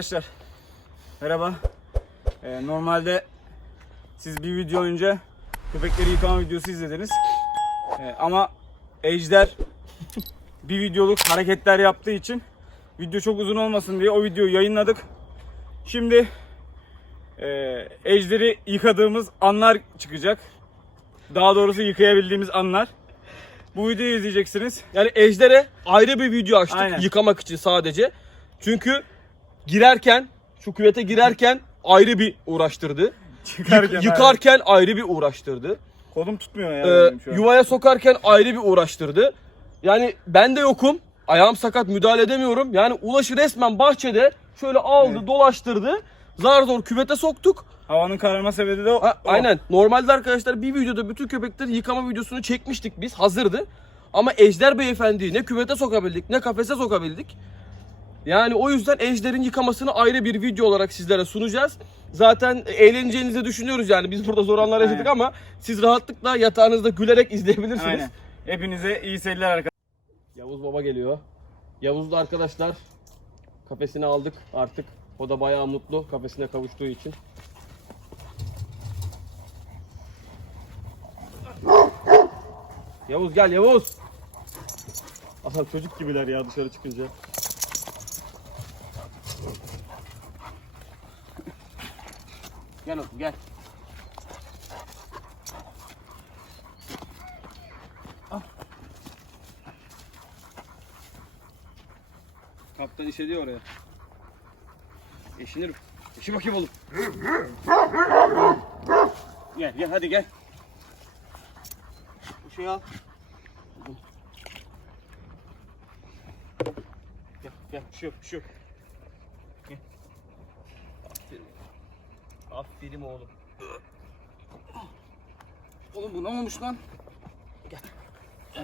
Arkadaşlar merhaba. Ee, normalde siz bir video önce köpekleri yıkama videosu izlediniz. Ee, ama Ejder bir videoluk hareketler yaptığı için video çok uzun olmasın diye o videoyu yayınladık. Şimdi e, Ejder'i yıkadığımız anlar çıkacak. Daha doğrusu yıkayabildiğimiz anlar. Bu videoyu izleyeceksiniz. Yani Ejder'e ayrı bir video açtık Aynen. yıkamak için sadece. Çünkü girerken, şu küvete girerken ayrı bir uğraştırdı. Yık- Çıkarken yıkarken ayrı bir uğraştırdı. Kolum tutmuyor ya. Ee, benim şu an. yuvaya sokarken ayrı bir uğraştırdı. Yani ben de yokum. Ayağım sakat müdahale edemiyorum. Yani Ulaş'ı resmen bahçede şöyle aldı Evet. dolaştırdı. Zar zor küvete soktuk. Havanın kararma sebebi de o. Ha, o. Aynen. Normalde arkadaşlar bir videoda bütün köpekleri yıkama videosunu çekmiştik biz. Hazırdı. Ama Ejder Beyefendi'yi ne küvete sokabildik ne kafese sokabildik. Yani o yüzden Ejder'in yıkamasını ayrı bir video olarak sizlere sunacağız. Zaten eğleneceğinizi düşünüyoruz yani. Biz burada zor anlar yaşadık Aynen. ama siz rahatlıkla yatağınızda gülerek izleyebilirsiniz. Aynen. Hepinize iyi seyirler arkadaşlar. Yavuz Baba geliyor. Yavuz da arkadaşlar kafesini aldık artık. O da bayağı mutlu kafesine kavuştuğu için. Yavuz gel Yavuz. Aha çocuk gibiler ya dışarı çıkınca. Gel oğlum gel. Kaptan işediyor oraya. Eşinir. Eşi bakayım oğlum. gel gel hadi gel. Bu şeyi al. Gel gel bir şey yok bir şey yok. Gel. Aferin. Aferin oğlum. Oğlum bu ne olmuş lan? Gel.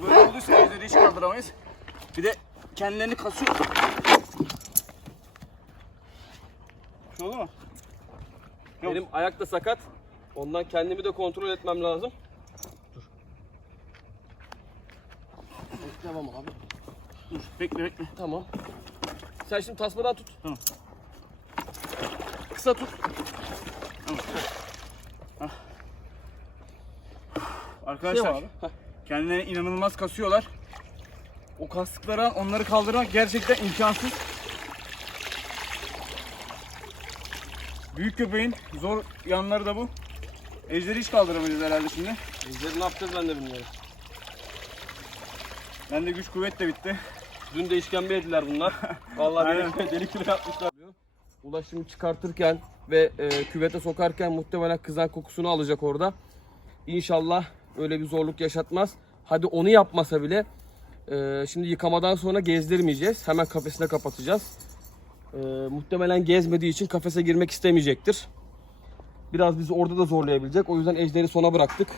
Böyle olduysa evde hiç kaldıramayız. Bir de kendilerini kasıyor. Şu oldu mu? Yok. Benim ayak da sakat. Ondan kendimi de kontrol etmem lazım. Dur. Tamam abi. Dur bekle bekle. Tamam. Sen şimdi tasmadan tut. Tamam. Kısa tut. Arkadaşlar Şey kendilerini inanılmaz kasıyorlar. O kastıkları an onları kaldırmak gerçekten imkansız. Büyük köpeğin zor yanları da bu. Ejderi hiç kaldıramayacağız herhalde şimdi. Bizleri ne yapacağız ben de bilmiyorum. Bende güç kuvvet de bitti. Dün de işkembe yediler bunlar. Vallahi Aynen. deli, deli kilo yapmışlar. Ulaşımı çıkartırken ve e, küvete sokarken muhtemelen kızan kokusunu alacak orada. İnşallah öyle bir zorluk yaşatmaz. Hadi onu yapmasa bile e, şimdi yıkamadan sonra gezdirmeyeceğiz. Hemen kafesine kapatacağız. E, muhtemelen gezmediği için kafese girmek istemeyecektir. Biraz bizi orada da zorlayabilecek. O yüzden ejderi sona bıraktık.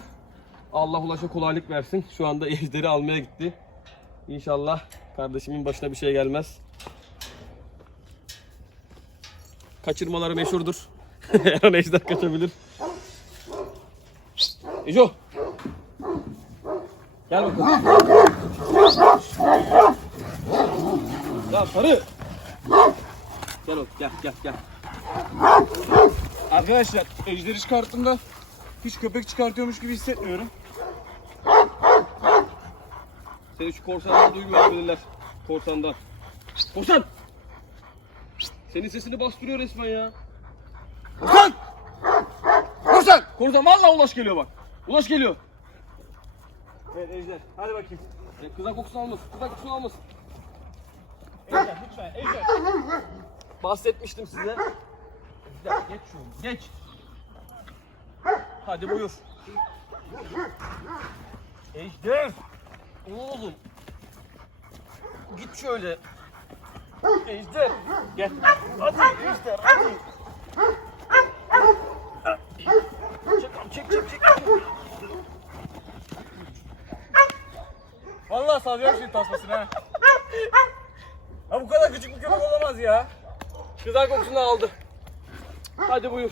Allah Ulaş'a kolaylık versin. Şu anda ejderi almaya gitti. İnşallah kardeşimin başına bir şey gelmez. Kaçırmaları meşhurdur. Her an ejder kaçabilir. Ejo. Gel bakalım. Ya sarı. Gel oğlum gel gel gel. Arkadaşlar ejderi çıkarttığımda hiç köpek çıkartıyormuş gibi hissetmiyorum. Seni şu korsandan duymuyor olabilirler. Korsandan. Korsan! Senin sesini bastırıyor resmen ya. Korsan! Korsan! Korsan vallahi ulaş geliyor bak. Ulaş geliyor. Evet ejder hadi bakayım. E, kızak kokusunu almasın. Kızak kokusunu almasın. Ejder lütfen ejder. Bahsetmiştim size. Ejder, Geç şunu. Geç. Hadi buyur. Ejder. Oğlum. Git şöyle. Ejder. Gel. Hadi Ejder hadi. Çek çek çek çek. Vallahi salacağım şimdi tasmasını ha. Ha bu kadar küçük bir köpek olamaz ya. Kızak kokusunu aldı. Hadi buyur.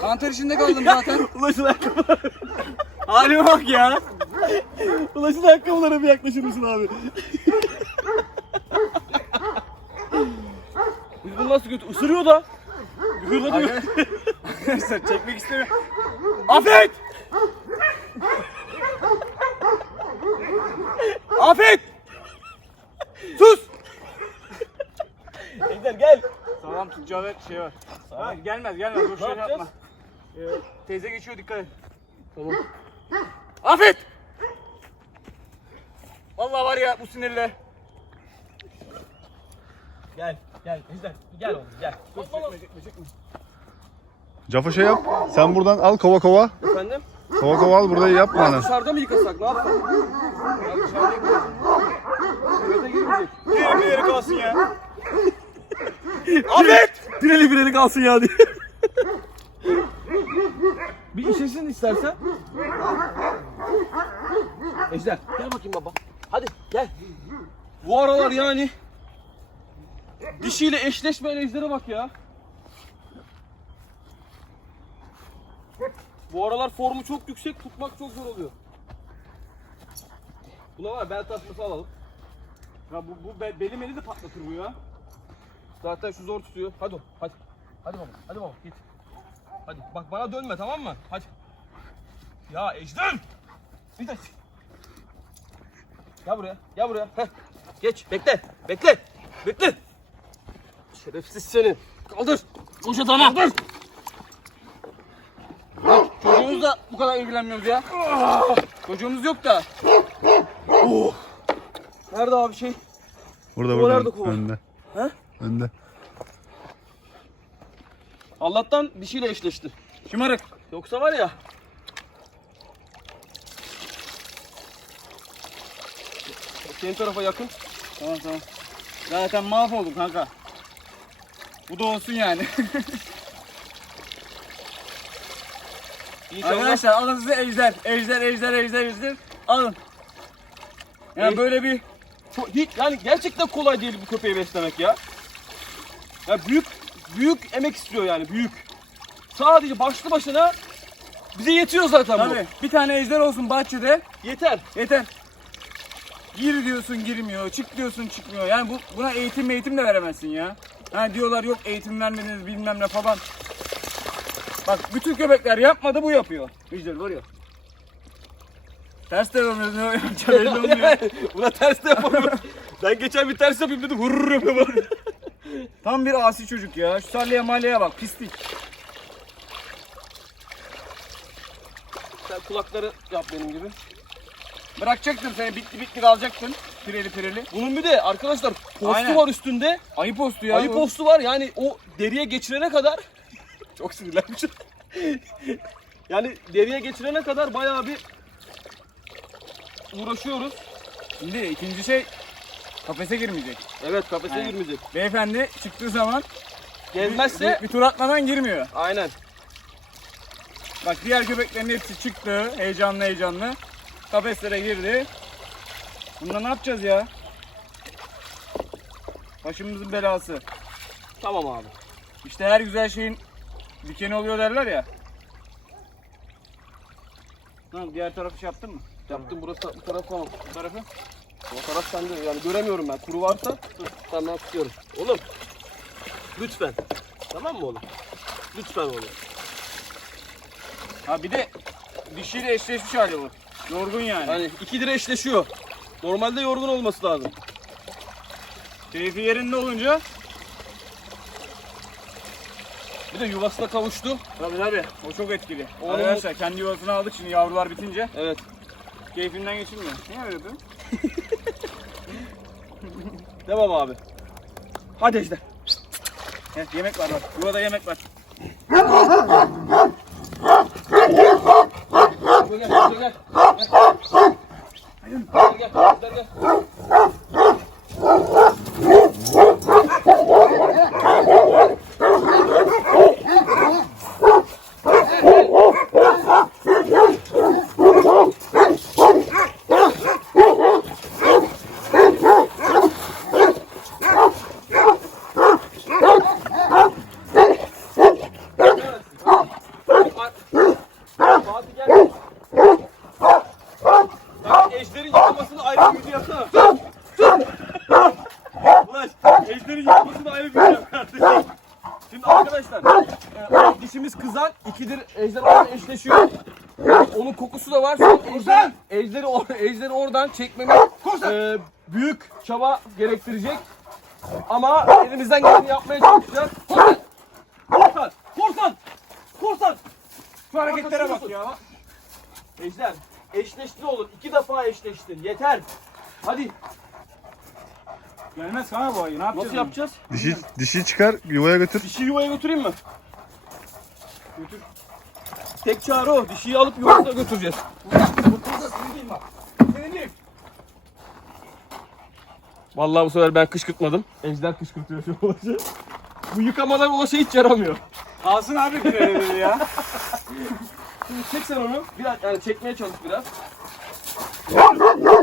Kanter içinde kaldım zaten. Ulaşın ayakkabıları. Halime bak ya. Ulaşın ayakkabılara bir yaklaşır mısın abi? Biz bunu nasıl götür? Isırıyor da. Hırladı. Arkadaşlar çekmek istemiyorum. Afet! Afet! Sus! Ejder gel. Sağlam tutacağı ver şey var. Ha, gelmez gelmez dur şey yapacağız? yapma. Ee, teyze geçiyor dikkat et. Tamam. Afet! Vallahi var ya bu sinirle. Gel. Gel Ejder. Gel oğlum gel. Dur çekme çekme çekme. Cafa şey yap. Sen buradan al kova kova. Efendim? Kova kova al burayı yap bana. Dışarıda mı yıkasak? Ne yapsak? Ya dışarıda gidiyorsun. Küvete girmeyecek. Diğeri diğeri kalsın ya. Afet! Bireli bireli kalsın ya diye. bir işesin istersen. Ejder gel bakayım baba. Hadi gel. Bu aralar yani dişiyle eşleşmeyen ejdere bak ya. Bu aralar formu çok yüksek, tutmak çok zor oluyor. Buna var bel tasması alalım. Ya bu, bu be- belim eli de patlatır bu ya. Zaten şu zor tutuyor. Hadi hadi. Hadi baba, hadi baba git. Hadi bak bana dönme tamam mı? Hadi. Ya Ejder! Bir de. Gel buraya, gel buraya. Heh. Geç, bekle, bekle, bekle. Şerefsiz senin. Kaldır. Koş adama. Kaldır. Çocuğumuzla bu kadar ilgilenmiyoruz ya. Çocuğumuz yok da. Nerede abi şey? Burada Kova burada nerede kova? önde. He? Önde. Allah'tan dişiyle eşleşti. Şımarık. Yoksa var ya. Senin tarafa yakın. Tamam tamam. Zaten mahvoldum kanka. Bu da olsun yani. İnşallah. Arkadaşlar alın size ejder. Ejder, ejder, ejder, ejder. Alın. Yani Ej- böyle bir Çok- hiç yani gerçekten kolay değil bu köpeği beslemek ya. Ya büyük büyük emek istiyor yani büyük. Sadece başlı başına bize yetiyor zaten tabii bir tane ejder olsun bahçede bu. Yeter. yeter. Gir diyorsun girmiyor, çık diyorsun çıkmıyor. Yani bu buna eğitim eğitim de veremezsin ya. Ha diyorlar yok eğitim vermediniz bilmem ne falan. Bak bütün köpekler yapmadı bu yapıyor. Var ya. Ters de olmuyor. ne yapacağı belli olmuyor. Buna ters de yapamıyorum. ben geçen bir ters yapayım dedim vurur yapıyorum. Tam bir asi çocuk ya. Şu sallaya malyaya bak pislik. Sen kulakları yap benim gibi. Bırakacaktım seni bitti bitti kalacaktın. Pireli pireli. Bunun bir de arkadaşlar postu Aynen. var üstünde. Ayı postu ya. Ayı bu. postu var yani o deriye geçirene kadar çok sinirlenmişim. yani deriye geçirene kadar bayağı bir uğraşıyoruz. Şimdi ikinci şey kafese girmeyecek. Evet kafese Aynen. girmeyecek. Beyefendi çıktığı zaman Gezmezse bir, bir tur atmadan girmiyor. aynen. Bak diğer köpeklerin hepsi çıktı. Heyecanlı heyecanlı. Kafeslere girdi. Bunda ne yapacağız ya? Başımızın belası. Tamam abi. İşte her güzel şeyin dikeni oluyor derler ya. Lan diğer tarafı şey yaptın mı? Yaptım burası bu taraf tamam. Bu tarafı? O taraf sende yani göremiyorum ben. Kuru varsa dur tamam tutuyorum. Oğlum lütfen. Tamam mı oğlum? Lütfen oğlum. Ha bir de dişiyle eşleşmiş hali bu. Yorgun yani. Hani iki lira eşleşiyor. Normalde yorgun olması lazım. Keyfi yerinde olunca Bir de yuvasına kavuştu. tabii tabii o çok etkili. Onun- Arkadaşlar kendi yuvasını aldık şimdi yavrular bitince Evet. keyfinden geçilmiyor. Niye öyle yapıyorsun? Devam abi. Hadi Ejder. Heh, yemek var bak. Yuvada yemek var. Gel gel gel. Gel. Gel gel. Gel gel. Fatih gel. Ejder'in ayrı bir video yapsana. yapacağım kardeşim. Şimdi arkadaşlar e, dişimiz kızan ikidir ejder orada eşleşiyor. Onun kokusu da var. Ejder, ejderi, or- ejderi oradan çekmemiz e, büyük çaba gerektirecek. Ama elimizden geleni yapmaya çalışacağız. Korsan! Korsan! Korsan! Korsan! Şu hareketlere bak ya. Ejder eşleştin oğlum. İki defa eşleştin. Yeter. Hadi Gelmez kanka bu ayı. Ne yapacağız? nasıl yapacağız? Dişi, dişi çıkar yuvaya götür. Dişi yuvaya götüreyim mi? Götür. Tek çare o. Dişiyi alıp yuvasına götüreceğiz. Vallahi bu sefer ben kışkırtmadım. Ejder kışkırtıyor şu ulaşı. Bu yıkamadan ulaşa hiç yaramıyor. Alsın abi bir öyle ya. Şimdi çek sen onu. Biraz yani çekmeye çalış biraz.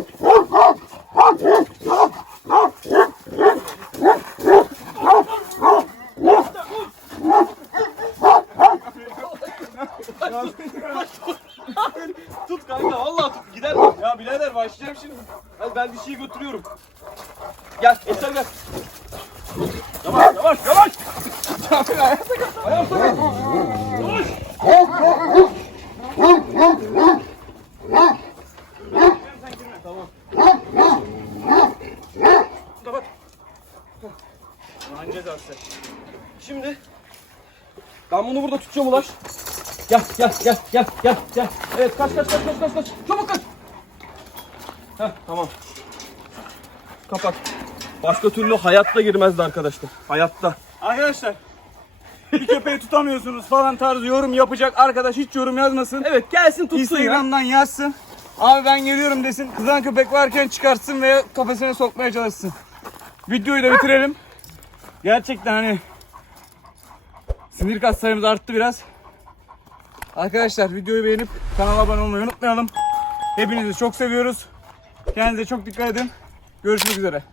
tut kanka vallahi tut gider ya birader başlayacağım şimdi. Hadi ben dişiyi götürüyorum. Gel Eser gel. Yavaş yavaş yavaş. Ayağım sana. Allah'ın cezası. Şimdi ben bunu burada tutacağım Ulaş. Gel gel gel gel gel gel. Evet kaç kaç kaç kaç kaç kaç. Çabuk kaç. Heh tamam. Kapat. Başka türlü hayatta girmezdi arkadaşlar. Hayatta. Arkadaşlar bir köpeği tutamıyorsunuz falan tarzı yorum yapacak arkadaş hiç yorum yazmasın. Evet gelsin tutsun ya. Instagram'dan yazsın. Abi ben geliyorum desin. Kızan köpek varken çıkartsın veya kafesine sokmaya çalışsın. Videoyu da bitirelim. Gerçekten hani sinir kas sayımız arttı biraz. Arkadaşlar videoyu beğenip kanala abone olmayı unutmayalım. Hepinizi çok seviyoruz. Kendinize çok dikkat edin. Görüşmek üzere.